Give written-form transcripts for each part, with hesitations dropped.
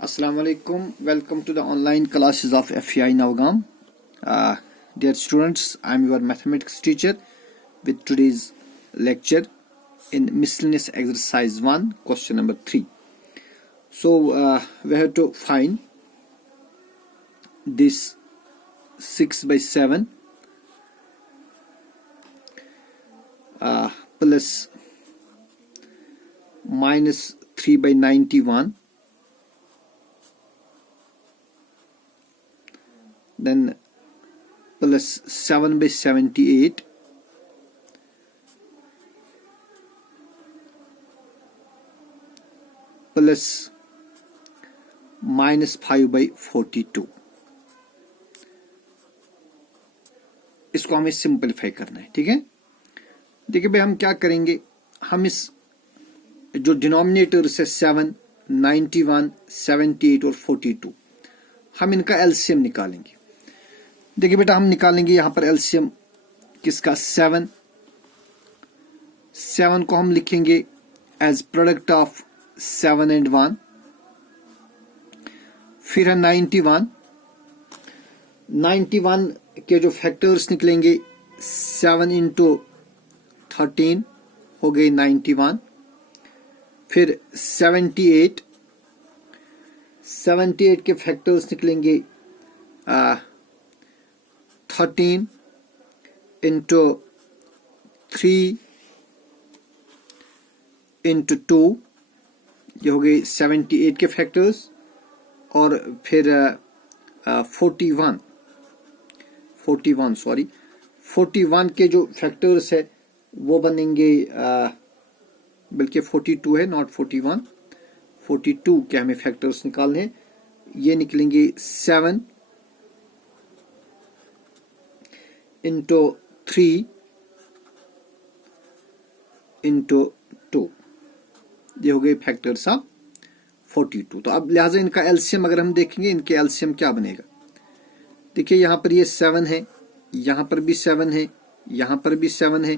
Assalamu alaikum. Welcome to the online classes of FEI Navgam. Dear students, I am your mathematics teacher with today's lecture in miscellaneous exercise 1, question number 3. So we have to find this 6 by 7 plus minus 3 by 91, then plus 7 by 78, plus minus 5 by 42. इसको हमें simplify करना है। ठीक है, देखिए भाई हम क्या करेंगे, हम इस जो डिनोमिनेटर से 7, 91, 78 और 42 हम इनका एलसीएम निकालेंगे। देखिए बेटा हम निकालेंगे यहां पर एलसीएम किसका, 7 को हम लिखेंगे एज प्रोडक्ट ऑफ 7 and 1। फिर है 91 के जो फैक्टर्स निकलेंगे 7 into 13 हो गई 91। फिर 78 के फैक्टर्स निकलेंगे 13 into 3 into 2, ये हो गई 78 के फैक्टर्स। और फिर 41 के जो फैक्टर्स है वो बनेंगे, बल्कि 42 है, नॉट 41, 42 के हमें फैक्टर्स निकालने हैं। ये निकलेंगे 7 into 3 into 2, ये हो गए फैक्टर्स ऑफ 42। तो अब लिहाजा इनका एलसीएम अगर हम देखेंगे, इनके एलसीएम क्या बनेगा। देखिए यहाँ पर ये 7 है, यहाँ पर भी 7 है, यहाँ पर भी 7 है,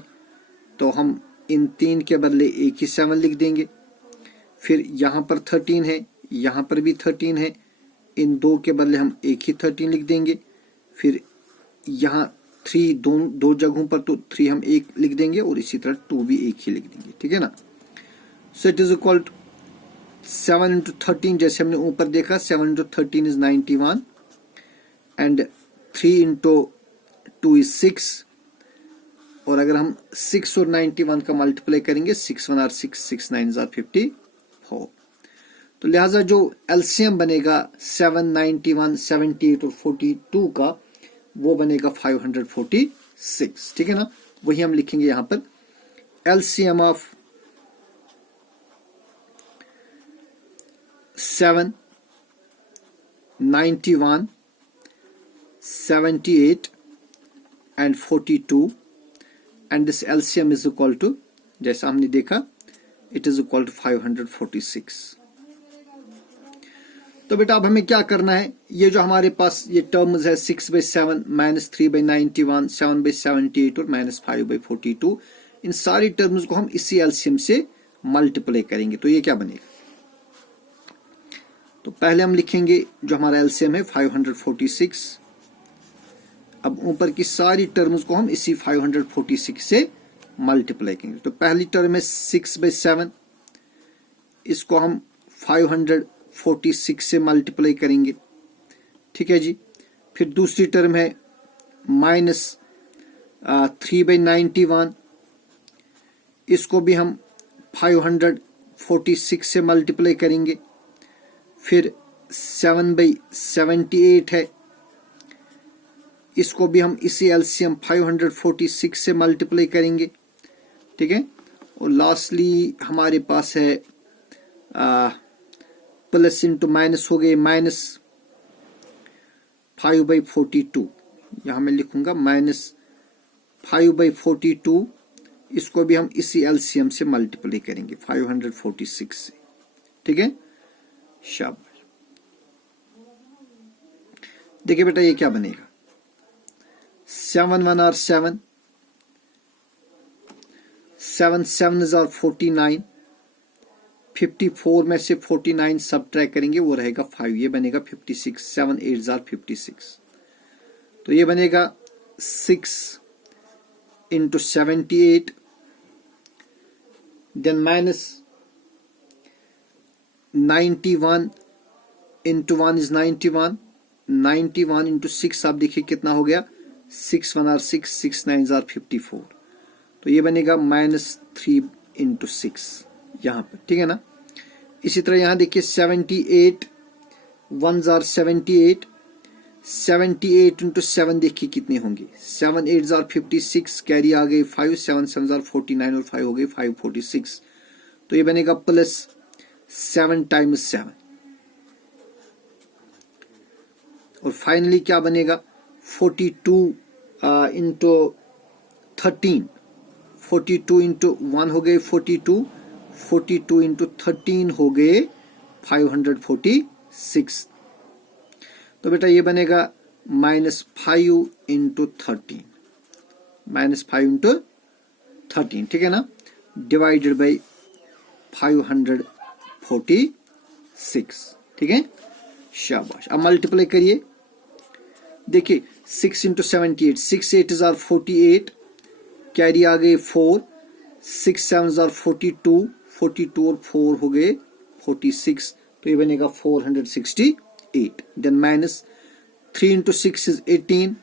तो हम इन 3 के बदले एक ही 7 लिख देंगे। फिर यहाँ पर 13 है, यहाँ पर भी 13 है, इन 2 के बदले हम एक ही 13 लिख देंगे। फिर यहाँ 3 दो जगहों पर, तो 3 हम एक लिख देंगे और इसी तरह 2 भी एक ही लिख देंगे। ठीक है ना। So it is equal to 7 into 13, जैसे हमने ऊपर देखा 7 into 13 is 91 and 3 into 2 is 6। और अगर हम 6 और 91 का मल्टीप्लाई करेंगे, 6 1 are 6, 6 9 are 54। तो लिहाजा जो एलसीएम बनेगा 7, 91, 78 और 42 का, वो बनेगा 546। ठीक है ना। वही हम लिखेंगे यहां पर LCM of 7, 91, 78 and 42, and this LCM is equal to, जैसा हमने देखा, it is equal to 546। तो बेटा अब हमें क्या करना है, ये जो हमारे पास ये टर्म्स है 6 by 7, minus 3 by 91, 7 by 78 और minus 5 by 42, इन सारी टर्म्स को हम इसी एलसीएम से मल्टीप्लाई करेंगे। तो ये क्या बनेगा, तो पहले हम लिखेंगे जो हमारा एलसीएम है 546। अब ऊपर की सारी टर्म्स को हम इसी 546 से मल्टीप्लाई करेंगे। तो पहली टर्म है 6 by 7, इसको हम 546 से मल्टीप्लाई करेंगे। ठीक है जी। फिर दूसरी टर्म है माइनस 3 by 91, इसको भी हम 546 से मल्टीप्लाई करेंगे। फिर 7 by 78 है, इसको भी हम इसी एलसीएम 546 से मल्टीप्लाई करेंगे। ठीक है। और लास्टली हमारे पास है प्लस इंटू माइनस हो गए, माइनस 5 by 42, यहां मैं लिखूंगा माइनस 5 by 42, इसको भी हम इसी एलसीएम से मल्टीप्लाई करेंगे 546 से। ठीक है, शाबाश। देखिए बेटा ये क्या बनेगा, 7 1 are 7, 7 7 are 49, 54 में से 49 सब्ट्रैक्ट करेंगे, वो रहेगा 5, ये बनेगा 56, 7 8 जार 56। तो ये बनेगा 6 into 78, then minus 91 into 1 is 91, 91 into 6 आप देखिए कितना हो गया, 6 1 आर 6, 6 9 आर 54। तो ये बनेगा -3 इंटू 6 यहाँ पर, ठीक है ना। इसी तरह यहाँ देखिए 78 1 आर 78, 78 इंटू 7 देखिए कितने होंगे, 7 8 आर 56, कैरी आ गई 5, 7 7 आर 49 और 5 हो गए 546। तो ये बनेगा प्लस 7 टाइम्स 7। और फाइनली क्या बनेगा, 42 इंटू 13, 42 इंटू 1 हो गए 42, 42 इंटू 13 हो गए 546। तो बेटा ये बनेगा -5 इंटू 13, -5 इंटू 13, ठीक है ना, डिवाइडेड बाई 546, ठीक है। शाबाश। अब मल्टीप्लाई करिए, देखिए 6 इंटू 78, 6 8 जार 48, कैरी आ गए 4, 6 7 जार 42, 42 और 4 हो गए 46। तो ये बनेगा 468। Then minus 3 into 6 is 18,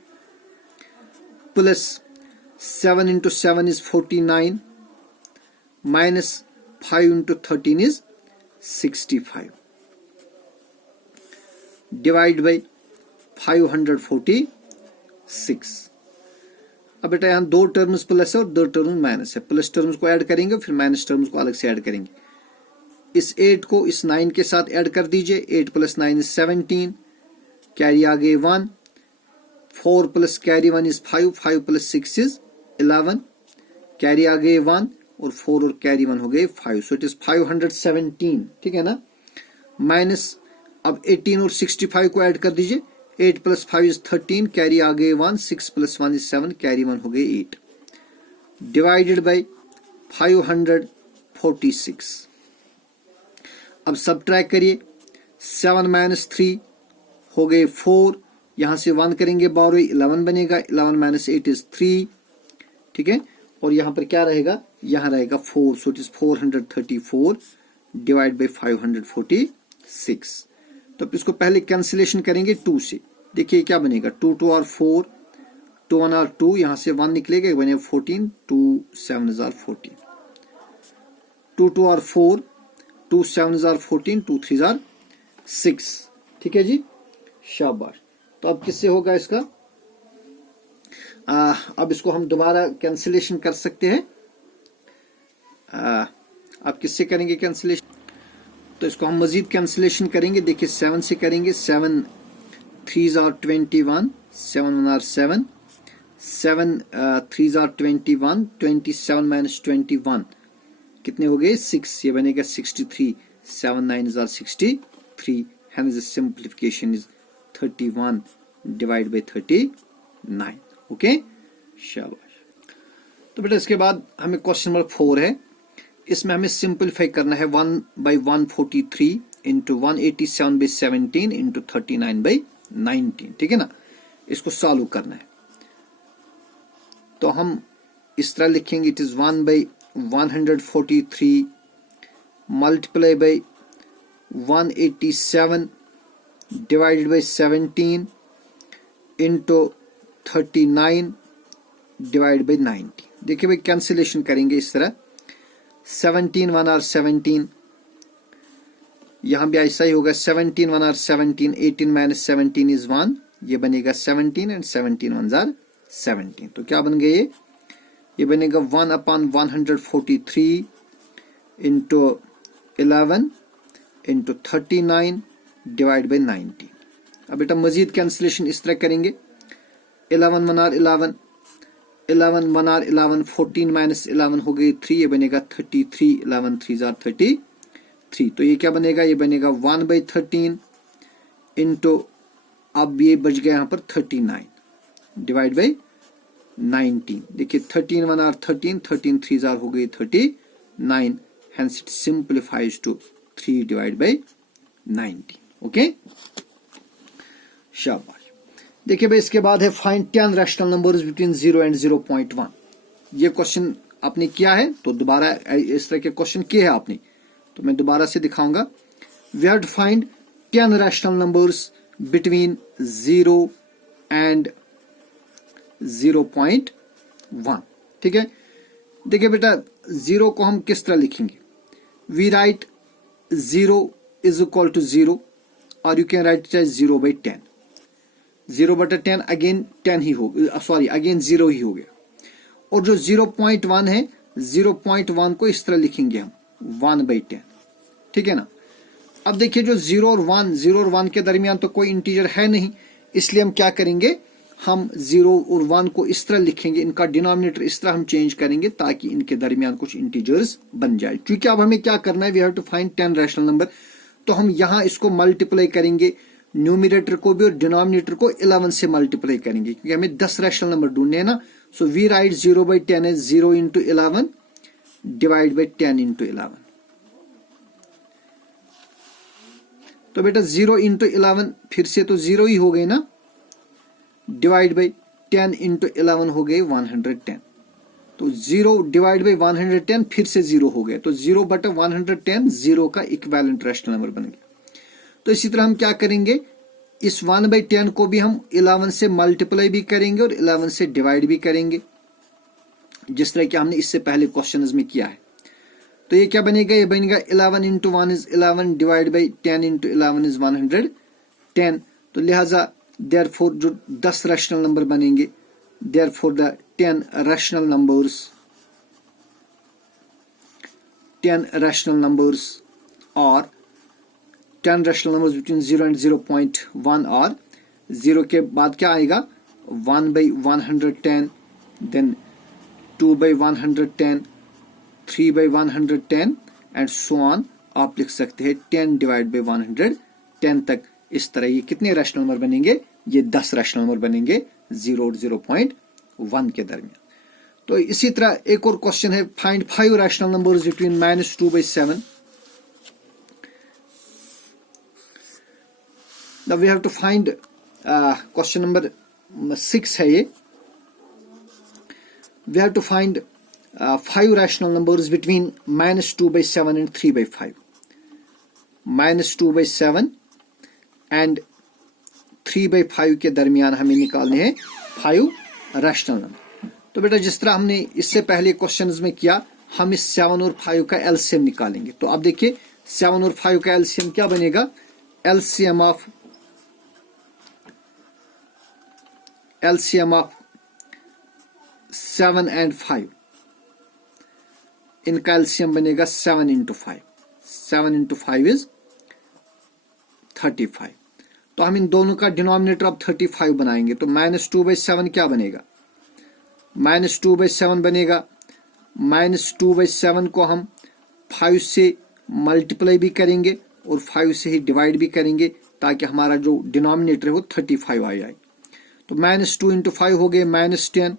plus 7 into 7 is 49, minus 5 into 13 is 65, divide by 546। अब बेटा यहाँ दो टर्म्स प्लस है और दो टर्म्स माइनस है, प्लस टर्म्स को ऐड करेंगे फिर माइनस टर्म्स को अलग से ऐड करेंगे। इस 8 को इस 9 के साथ ऐड कर दीजिए, 8 प्लस 9 इज 17, कैरी आ गए 1, 4 plus carry 1 is 5, 5 plus 6 is 11, carry आ गए 1 और 4 और कैरी 1 हो गए 5, सो इट इज 517, ठीक है ना। माइनस अब 18 और 65 को ऐड कर दीजिए, 8 प्लस 5 इज 13, कैरी आ गए 1, 6 प्लस 1 इज 7, कैरी 1 हो गए 8, डिवाइडेड बाई 546। अब सब्ट्रैक्ट करिए, 7 माइनस 3 हो गए 4, यहां से 1 करेंगे बारो 11 बनेगा, 11 माइनस 8 इज 3, ठीक है। और यहां पर क्या रहेगा, यहां रहेगा 4, सो इट इज 434 डिवाइड बाई 546। तो इसको पहले कैंसिलेशन करेंगे 2 से, देखिए क्या बनेगा, 2 2 आर 4, 2 1 आर 2, यहां से 1 निकलेगा बनेगा 14, 2 7 आर 14, 2 2 आर 4, 2 7 आर 14, 2 3 आर 6, ठीक है जी, शाबाश। तो अब किससे होगा इसका, अब इसको हम दोबारा कैंसिलेशन कर सकते हैं। अब किससे करेंगे कैंसिलेशन, तो इसको हम मजीद कैंसिलेशन करेंगे, देखिए 7 से करेंगे, 7 3 आर 21, 7 1 आर 7, 7 3 आर 21, 27 माइनस 21 कितने हो गए 6, ये बनेगा 63, 7 9 are 63, hence the simplification is 31 divided by 39, okay, शाबाश। तो बेटा इसके बाद हमें क्वेश्चन नंबर 4 है, इसमें हमें सिंपलीफाई करना है 1 by 143 into 187 by 17 into 39 by 19, ठीक है ना, इसको सॉल्व करना है। तो हम इस तरह लिखेंगे, it is 1 by 143 multiply by 187 divided by 17 into 39 divide by 19। देखिए भाई कैंसिलेशन करेंगे इस तरह, 17 1 आर 17, यहां भी ऐसा ही होगा, 17 1 आर 17, 18 माइनस 17 इज 1, ये बनेगा 17 एंड 17 1 आर 17। तो क्या बन गए, ये बनेगा 1 upon 143 into 11 into 39 divide by 19। अब बेटा मजीद कैंसिलेशन इस तरह करेंगे, 11 1 आर 11, 11 1 आर 11, 14 माइनस 11 हो गई 3, ये बनेगा 33, 11 3 आर 33। तो ये क्या बनेगा, ये बनेगा 1 बाई 13 इंटू, अब ये बच गया यहाँ पर 39 डिवाइड बाई 19। देखिए 13 1 आर 13, 13 3 आर हो गई 39, hence it simplifies to 3 divided by 19. Okay, शाबाश। देखिए भाई, इसके बाद है find 10 rational numbers between 0 and 0.1। ये क्वेश्चन आपने किया है, तो दोबारा इस तरह के क्वेश्चन किए हैं आपने, तो मैं दोबारा से दिखाऊंगा। We have to find 10 rational numbers between 0 and 0.1। ठीक है, देखिए बेटा, 0 को हम किस तरह लिखेंगे? We write 0 is equal to 0, और you can write it as 0/10। 0/10 again 10 ही हो, सॉरी अगेन 0 ही हो गया। और जो 0.1 है, 0.1 को इस तरह लिखेंगे हम 1/10। ठीक है ना। अब देखिए, जो 0 और 1 के दरमियान तो कोई इंटीजर है नहीं, इसलिए हम क्या करेंगे, हम 0 और 1 को इस तरह लिखेंगे, इनका डिनोमिनेटर इस तरह हम चेंज करेंगे ताकि इनके दरमियान कुछ इंटीजर्स बन जाए। क्योंकि अब हमें क्या करना है, we have to find 10 rational number, तो हम यहां इसको मल्टीप्लाई करेंगे, न्यूमिनेटर को भी और डिनोमिनेटर को 11 से मल्टीप्लाई करेंगे, क्योंकि हमें 10 रैशनल नंबर ढूंढने हैं ना। So we write 0/10 as 0 into 11 divide by 10 into 11। तो बेटा 0 into 11 फिर से तो 0 ही हो गए ना, डिवाइड बाई 10 into 11 हो गए 110। तो 0 डिवाइड बाई 110 फिर से 0 हो गए, तो 0/110 0 का इक्विवेलेंट रैशनल नंबर बन गया। तो इसी तरह हम क्या करेंगे, इस 1/10 को भी हम 11 से मल्टीप्लाई भी करेंगे और 11 से डिवाइड भी करेंगे, जिस तरह कि हमने इससे पहले क्वेश्चंस में किया है। तो ये क्या बनेगा, ये बनेगा 11 into 1 is 11 divide by 10 into 11 is 110। तो लिहाजा देयरफॉर जो 10 रैशनल नंबर बनेंगे, देयरफॉर द 10 रैशनल नंबर्स और 10 रैशनल नंबर्स बिटवीन 0 एंड 0.1, और 0 के बाद क्या आएगा, 1/110, देन 2/110, 3/110 एंड सो ऑन। आप लिख सकते हैं 10 डिवाइड बाई 110 तक। इस तरह ये कितने रैशनल नंबर बनेंगे, ये 10 रैशनल नंबर बनेंगे 0 और 0.1 के दरमियान। तो इसी तरह एक और क्वेश्चन है, find 5 rational numbers between -2/7। Now we have to find question number 6 है ये। We have to find 5 rational numbers between -2/7 and 3/5। -2/7 and 3/5 के दरमियान हमें निकालने हैं 5 रैशनल नंबर। तो बेटा, जिस तरह हमने इससे पहले क्वेश्चंस में किया, हम इस 7 और 5 का एलसीएम निकालेंगे। तो अब देखिए, 7 और 5 का एलसीएम क्या बनेगा, एलसीएम ऑफ 7 and 5, इनका एलसीएम बनेगा 7 into 5। 7 into 5 is 35। तो हम इन दोनों का डिनोमिनेटर अब 35 बनाएंगे। तो -2/7 क्या बनेगा, -2/7 बनेगा। -2/7 को हम 5 से मल्टीप्लाई भी करेंगे और 5 से ही डिवाइड भी करेंगे, ताकि हमारा जो डिनोमिनेटर है वो 35 आ जाए। तो -2 into 5 हो गए -10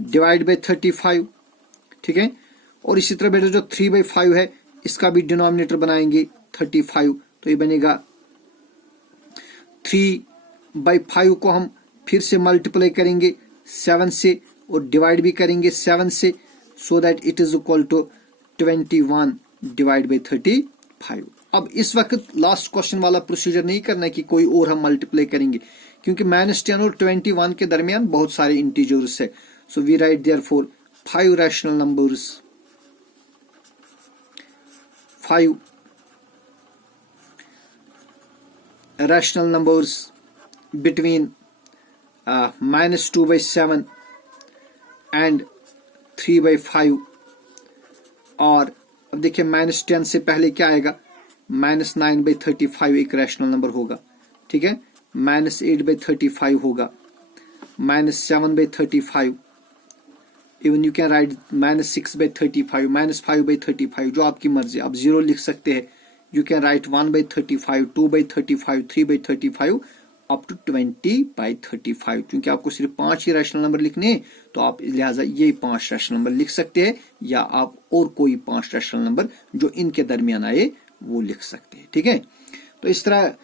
डिवाइड बाई 35। ठीक है, और इसी तरह बेटा जो 3/5 है, इसका भी डिनोमिनेटर बनाएंगे 35। तो ये बनेगा 3/5 को हम फिर से मल्टीप्लाई करेंगे 7 से और डिवाइड भी करेंगे 7 से, so that it is equal to 21 divide by 35। अब इस वक्त लास्ट क्वेश्चन वाला प्रोसीजर नहीं करना है कि कोई और हम मल्टीप्लाई करेंगे, क्योंकि -10 और 21 के दरमियान बहुत सारे इंटीजर्स है। So we write therefore 5 rational numbers, 5 rational numbers between -2/7 and 3/5। और अब देखिए, -10 से पहले क्या आएगा, -9/35 एक रैशनल नंबर होगा। ठीक है, -8/35 होगा, -7/35, इवन यू कैन राइट -6/35, -5/35, जो आपकी मर्जी। आप 0 लिख सकते हैं, you can write 1/35, 2/35, 3/35, up to 20/35। क्योंकि आपको सिर्फ 5 ही रैशनल नंबर लिखने हैं, तो आप लिहाजा ये 5 रैशनल नंबर लिख सकते हैं, या आप और कोई 5 रैशनल नंबर जो इनके दरमियान आए वो लिख सकते हैं। ठीक है, तो इस तरह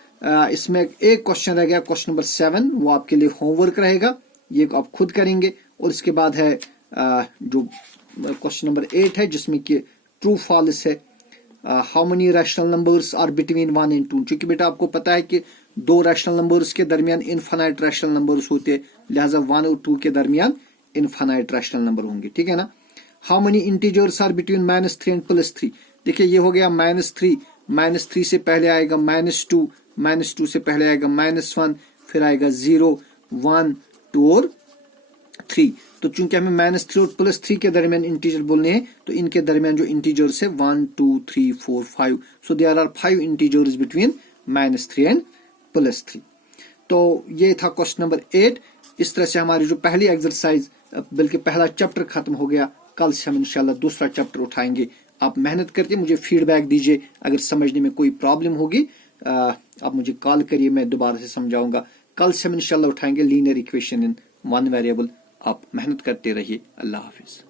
इसमें एक क्वेश्चन रह गया, क्वेश्चन नंबर 7, वो आपके लिए होमवर्क रहेगा, ये आप खुद करेंगे। और इसके बाद है जो क्वेश्चन नंबर 8 है, जिसमें कि ट्रू फॉल्स है। How many rational numbers are between 1 and 2। चूंकि बेटा आपको पता है कि 2 रैशनल नंबर्स के दरमियान इनफाइनाइट रैशनल नंबर्स होते हैं, लिहाजा 1 और 2 के दरमियान इनफाइनाइट रैशनल नंबर होंगे। ठीक है ना। How many integers are between -3 and +3। देखिए ये हो गया -3, -3 से पहले आएगा -2, -2 से पहले आएगा -1, फिर आएगा 0, 1, 2 और 3। तो चूंकि हमें -3 और +3 के दरमियान इंटीजर बोलने हैं, तो इनके दरमियान जो इंटीजर्स है 1, 2, 3, 4, 5, so there are 5 integers between -3 and +3। तो ये था क्वेश्चन नंबर 8। इस तरह से हमारी जो पहली एक्सरसाइज, बल्कि पहला चैप्टर खत्म हो गया। कल से हम इंशाल्लाह दूसरा चैप्टर उठाएंगे। आप मेहनत करके मुझे फीडबैक दीजिए, अगर समझने में कोई प्रॉब्लम होगी आप मुझे कॉल करिए, मैं दोबारा से समझाऊंगा। कल से हम इंशाल्लाह उठाएंगे लीनियर इक्वेशन इन 1 वेरिएबल। आप मेहनत करते रहिए। अल्लाह हाफिज।